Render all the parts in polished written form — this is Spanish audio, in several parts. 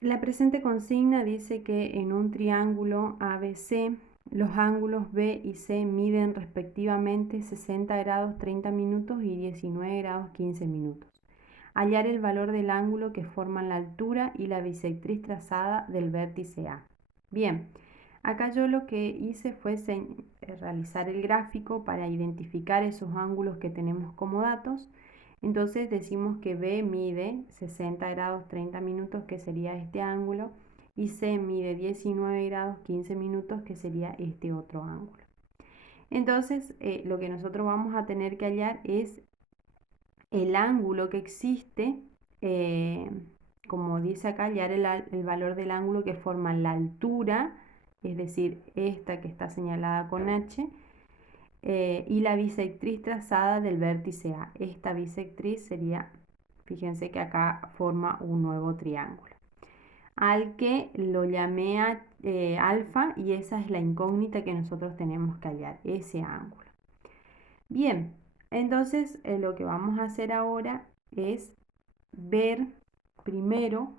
La presente consigna dice que en un triángulo ABC los ángulos B y C miden respectivamente 60 grados 30 minutos y 19 grados 15 minutos. Hallar el valor del ángulo que forman la altura y la bisectriz trazada del vértice A. Bien, acá yo lo que hice fue realizar el gráfico para identificar esos ángulos que tenemos como datos. Entonces decimos que B mide 60 grados 30 minutos, que sería este ángulo, y C mide 19 grados 15 minutos, que sería este otro ángulo. Entonces lo que nosotros vamos a tener que hallar es el ángulo que existe, como dice acá, hallar el valor del ángulo que forma la altura, es decir, esta que está señalada con H, y la bisectriz trazada del vértice A. Esta bisectriz sería, fíjense que acá forma un nuevo triángulo, al que lo llamé alfa, y esa es la incógnita que nosotros tenemos que hallar, ese ángulo. Bien, entonces lo que vamos a hacer ahora es ver primero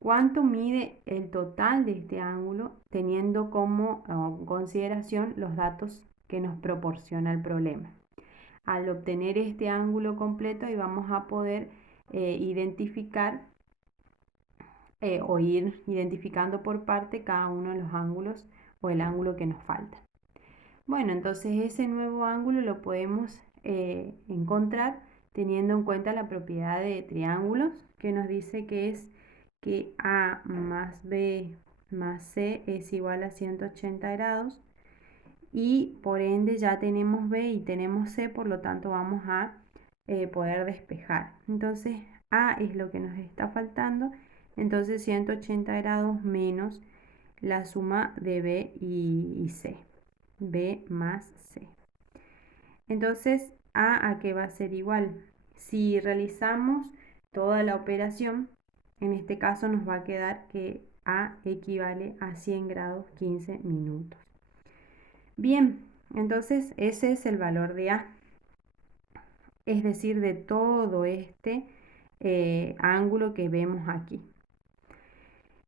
cuánto mide el total de este ángulo, teniendo como consideración los datos que nos proporciona el problema. Al obtener este ángulo completo, y vamos a poder identificar o ir identificando por parte cada uno de los ángulos o el ángulo que nos falta. Bueno, entonces ese nuevo ángulo lo podemos encontrar teniendo en cuenta la propiedad de triángulos, que nos dice que es que A más B más C es igual a 180 grados, y por ende ya tenemos B y tenemos C, por lo tanto vamos a poder despejar. Entonces A es lo que nos está faltando, entonces 180 grados menos la suma de B y C, B más C. Entonces ¿a qué va a ser igual? Si realizamos toda la operación, en este caso nos va a quedar que A equivale a 100 grados 15 minutos. Bien, entonces ese es el valor de A, es decir, de todo este ángulo que vemos aquí.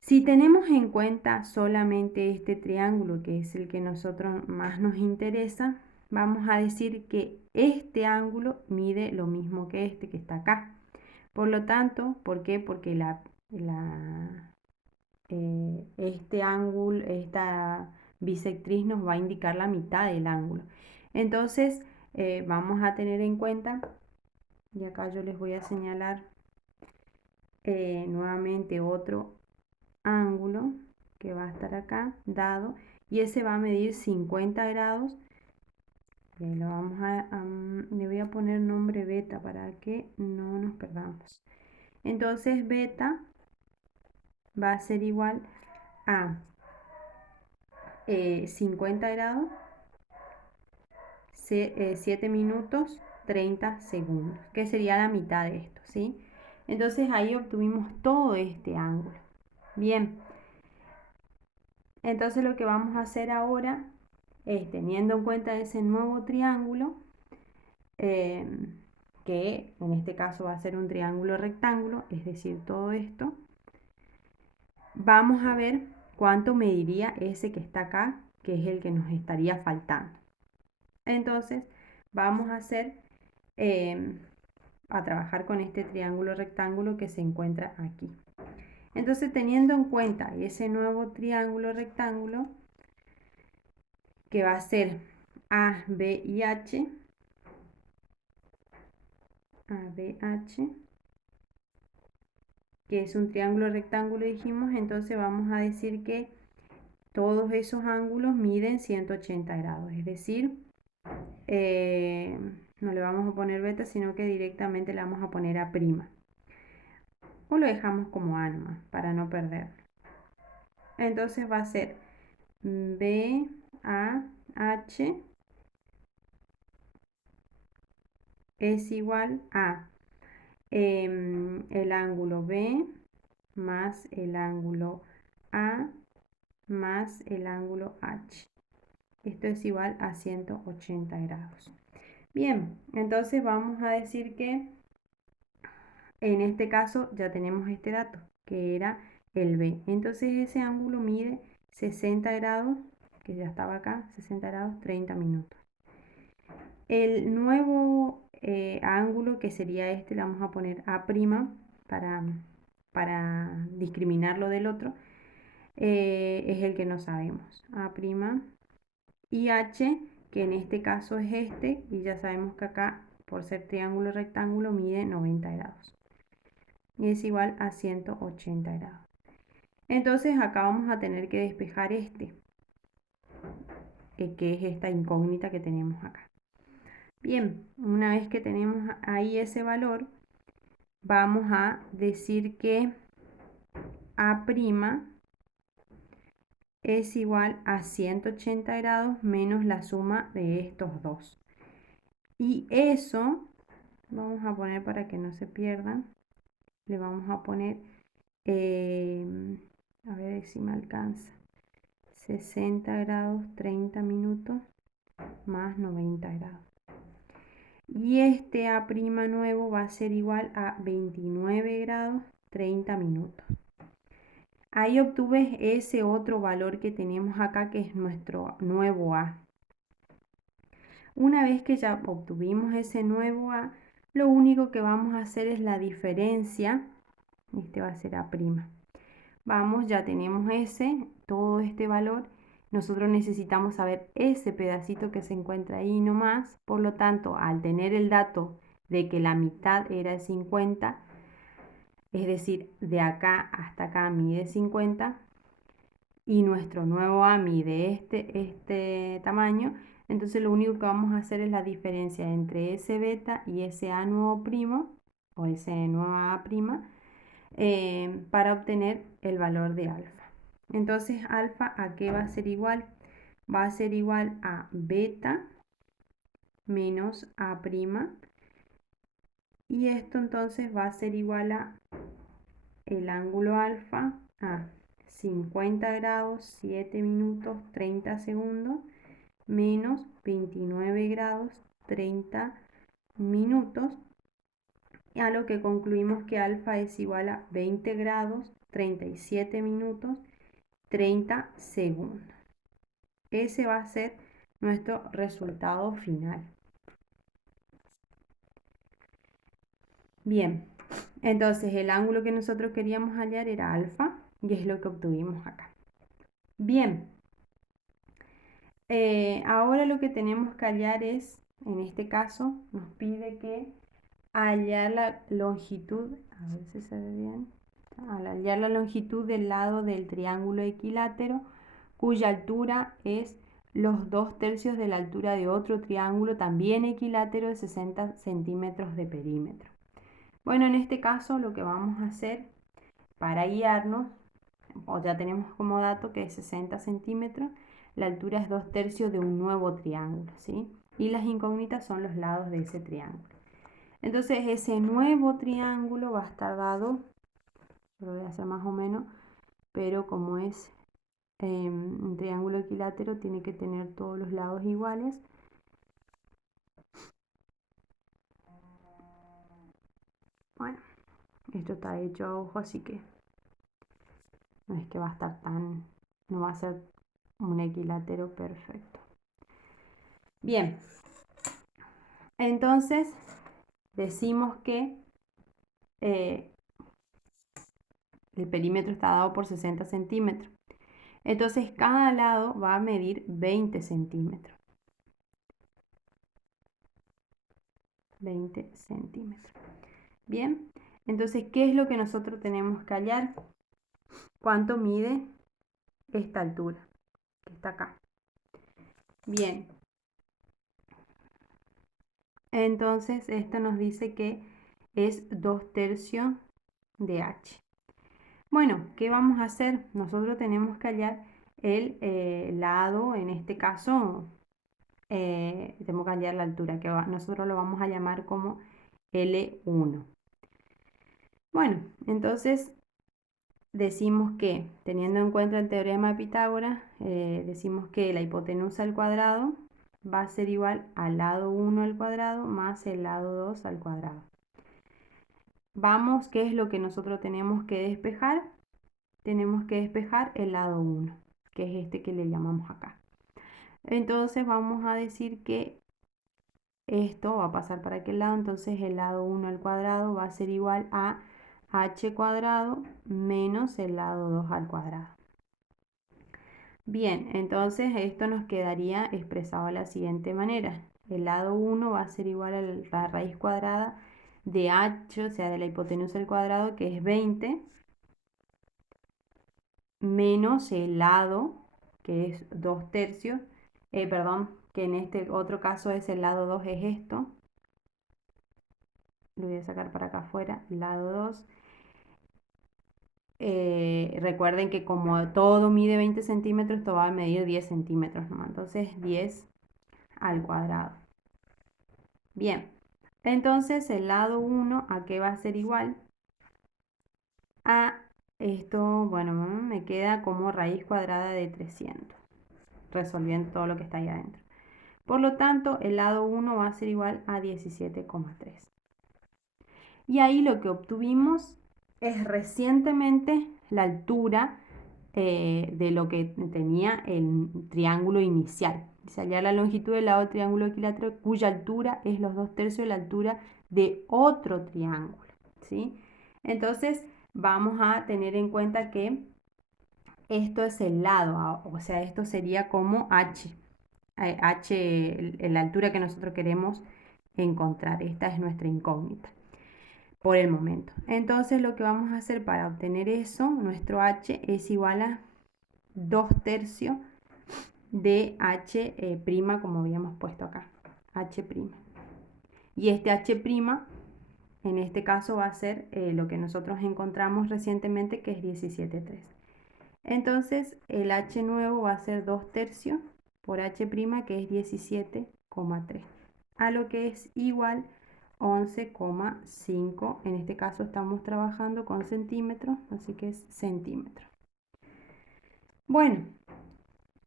Si tenemos en cuenta solamente este triángulo, que es el que nosotros más nos interesa, vamos a decir que este ángulo mide lo mismo que este que está acá. Por lo tanto, ¿por qué? Porque este ángulo, esta bisectriz nos va a indicar la mitad del ángulo. Entonces, vamos a tener en cuenta, y acá yo les voy a señalar nuevamente otro ángulo que va a estar acá dado, y ese va a medir 50 grados. Le voy a poner nombre beta para que no nos perdamos. Entonces beta va a ser igual a 50 grados, 7 minutos 30 segundos, que sería la mitad de esto, ¿sí? Entonces ahí obtuvimos todo este ángulo. Bien, entonces lo que vamos a hacer ahora es, teniendo en cuenta ese nuevo triángulo, que en este caso va a ser un triángulo rectángulo, es decir, todo esto, vamos a ver cuánto mediría ese que está acá, que es el que nos estaría faltando. Entonces vamos a hacer a trabajar con este triángulo rectángulo que se encuentra aquí. Entonces, teniendo en cuenta ese nuevo triángulo rectángulo, que va a ser A, B y H, ABH, que es un triángulo rectángulo, dijimos, entonces vamos a decir que todos esos ángulos miden 180 grados, es decir, no le vamos a poner beta, sino que directamente le vamos a poner A', o lo dejamos como A nomás, para no perder. Entonces va a ser BAH es igual a el ángulo B más el ángulo A más el ángulo H. Esto es igual a 180 grados. Bien, entonces vamos a decir que en este caso ya tenemos este dato, que era el B. Entonces ese ángulo mide 60 grados, que ya estaba acá, 60 grados, 30 minutos. El nuevo ángulo, que sería este, le vamos a poner A' para discriminarlo del otro, es el que no sabemos. A' y H, que en este caso es este, y ya sabemos que acá, por ser triángulo rectángulo, mide 90 grados. Y es igual a 180 grados. Entonces acá vamos a tener que despejar este, que es esta incógnita que tenemos acá. Bien, una vez que tenemos ahí ese valor, vamos a decir que A' es igual a 180 grados menos la suma de estos dos. Y eso, vamos a poner para que no se pierdan, le vamos a poner, a ver si me alcanza, 60 grados, 30 minutos, más 90 grados. Y este A' nuevo va a ser igual a 29 grados, 30 minutos. Ahí obtuve ese otro valor que tenemos acá, que es nuestro nuevo A. Una vez que ya obtuvimos ese nuevo A, lo único que vamos a hacer es la diferencia. Este va a ser A'. Vamos, ya tenemos todo este valor. Nosotros necesitamos saber ese pedacito que se encuentra ahí nomás. Por lo tanto, al tener el dato de que la mitad era de 50, es decir, de acá hasta acá mide 50, y nuestro nuevo A mide este tamaño, entonces lo único que vamos a hacer es la diferencia entre ese beta y ese A nuevo primo, o ese nuevo A', para obtener el valor de alfa. Entonces alfa, ¿a qué va a ser igual? Va a ser igual a beta menos A', y esto entonces va a ser igual a el ángulo alfa a 50 grados, 7 minutos, 30 segundos, menos 29 grados, 30 minutos, a lo que concluimos que alfa es igual a 20 grados, 37 minutos, 30 segundos. Ese va a ser nuestro resultado final. Bien, entonces el ángulo que nosotros queríamos hallar era alfa, y es lo que obtuvimos acá. Bien, ahora lo que tenemos que hallar es, en este caso, nos pide que hallar la longitud, a ver si se ve bien, al hallar la longitud del lado del triángulo equilátero, cuya altura es los 2/3 de la altura de otro triángulo también equilátero de 60 centímetros de perímetro. Bueno, en este caso lo que vamos a hacer para guiarnos, o ya tenemos como dato que es 60 centímetros, la altura es 2/3 de un nuevo triángulo, ¿sí? Y las incógnitas son los lados de ese triángulo. Entonces ese nuevo triángulo va a estar dado, yo lo voy a hacer más o menos, pero como es un triángulo equilátero tiene que tener todos los lados iguales. Bueno, esto está hecho a ojo, así que no es que va a estar no va a ser un equilátero perfecto. Bien, entonces decimos que el perímetro está dado por 60 centímetros. Entonces cada lado va a medir 20 centímetros. 20 centímetros. Bien, entonces, ¿qué es lo que nosotros tenemos que hallar? ¿Cuánto mide esta altura que está acá? Bien, entonces esto nos dice que es 2/3 de H. Bueno, ¿qué vamos a hacer? Nosotros tenemos que hallar el lado, en este caso, tenemos que hallar la altura, que nosotros lo vamos a llamar como L1. Bueno, entonces decimos que, teniendo en cuenta el teorema de Pitágoras, decimos que la hipotenusa al cuadrado va a ser igual al lado 1 al cuadrado más el lado 2 al cuadrado. Vamos, ¿qué es lo que nosotros tenemos que despejar? tenemos que despejar el lado 1, que es este que le llamamos acá. Entonces vamos a decir que esto va a pasar para aquel lado, entonces el lado 1 al cuadrado va a ser igual a h cuadrado menos el lado 2 al cuadrado. Bien, entonces esto nos quedaría expresado de la siguiente manera. El lado 1 va a ser igual a la raíz cuadrada de h, o sea, de la hipotenusa al cuadrado, que es 20, menos el lado, que es 2 tercios, perdón, que en este otro caso es el lado 2, es esto. Lo voy a sacar para acá afuera, lado 2. Recuerden que como todo mide 20 centímetros, esto va a medir 10 centímetros nomás. Entonces 10 al cuadrado. Bien, entonces el lado 1, ¿a qué va a ser igual? A esto, bueno, me queda como raíz cuadrada de 300, resolviendo todo lo que está ahí adentro. Por lo tanto, el lado 1 va a ser igual a 17,3. Y ahí lo que obtuvimos es recientemente la altura de lo que tenía el triángulo inicial. Se hallar la longitud del lado del triángulo equilátero cuya altura es los 2 tercios de la altura de otro triángulo, ¿sí? Entonces vamos a tener en cuenta que esto es el lado, o sea, esto sería como h, la altura que nosotros queremos encontrar. Esta es nuestra incógnita por el momento. Entonces lo que vamos a hacer para obtener eso, nuestro h es igual a 2 tercios de h', como habíamos puesto acá, h'. Y este h', en este caso va a ser lo que nosotros encontramos recientemente, que es 17,3. Entonces el h nuevo va a ser 2 tercios por h', que es 17,3, a lo que es igual 11,5. En este caso estamos trabajando con centímetros, así que es centímetro. Bueno,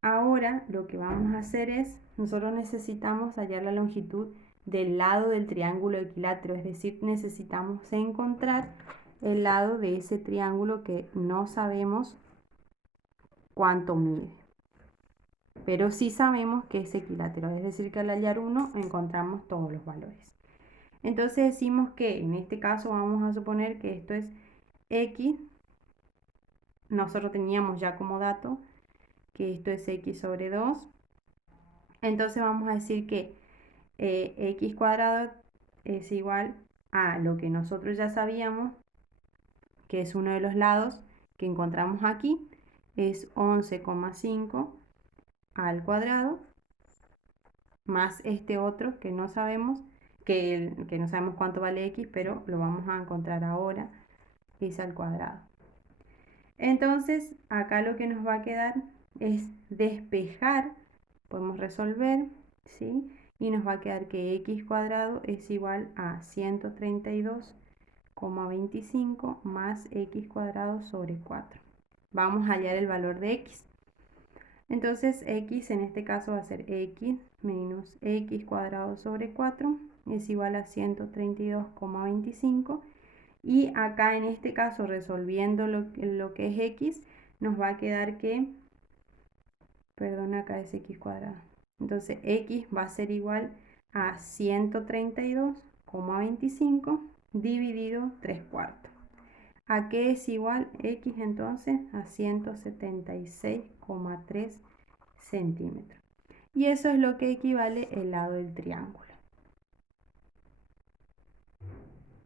ahora lo que vamos a hacer es, nosotros necesitamos hallar la longitud del lado del triángulo equilátero, es decir, necesitamos encontrar el lado de ese triángulo que no sabemos cuánto mide, pero sí sabemos que es equilátero, es decir, que al hallar uno encontramos todos los valores. Entonces decimos que en este caso vamos a suponer que esto es x, nosotros teníamos ya como dato que esto es x sobre 2, entonces vamos a decir que x cuadrado es igual a lo que nosotros ya sabíamos, que es uno de los lados que encontramos aquí, es 11,5 al cuadrado, más este otro que no sabemos, que no sabemos cuánto vale x, pero lo vamos a encontrar ahora, es al cuadrado. Entonces, acá lo que nos va a quedar es despejar, podemos resolver, ¿sí? Y nos va a quedar que x cuadrado es igual a 132,25 más x cuadrado sobre 4. Vamos a hallar el valor de x. Entonces x en este caso va a ser x menos x cuadrado sobre 4 es igual a 132,25. Y acá en este caso, resolviendo lo que es x, nos va a quedar que, perdón, acá es x cuadrado. Entonces x va a ser igual a 132,25 dividido 3/4. ¿A qué es igual x entonces? A 176,3 centímetros. Y eso es lo que equivale el lado del triángulo.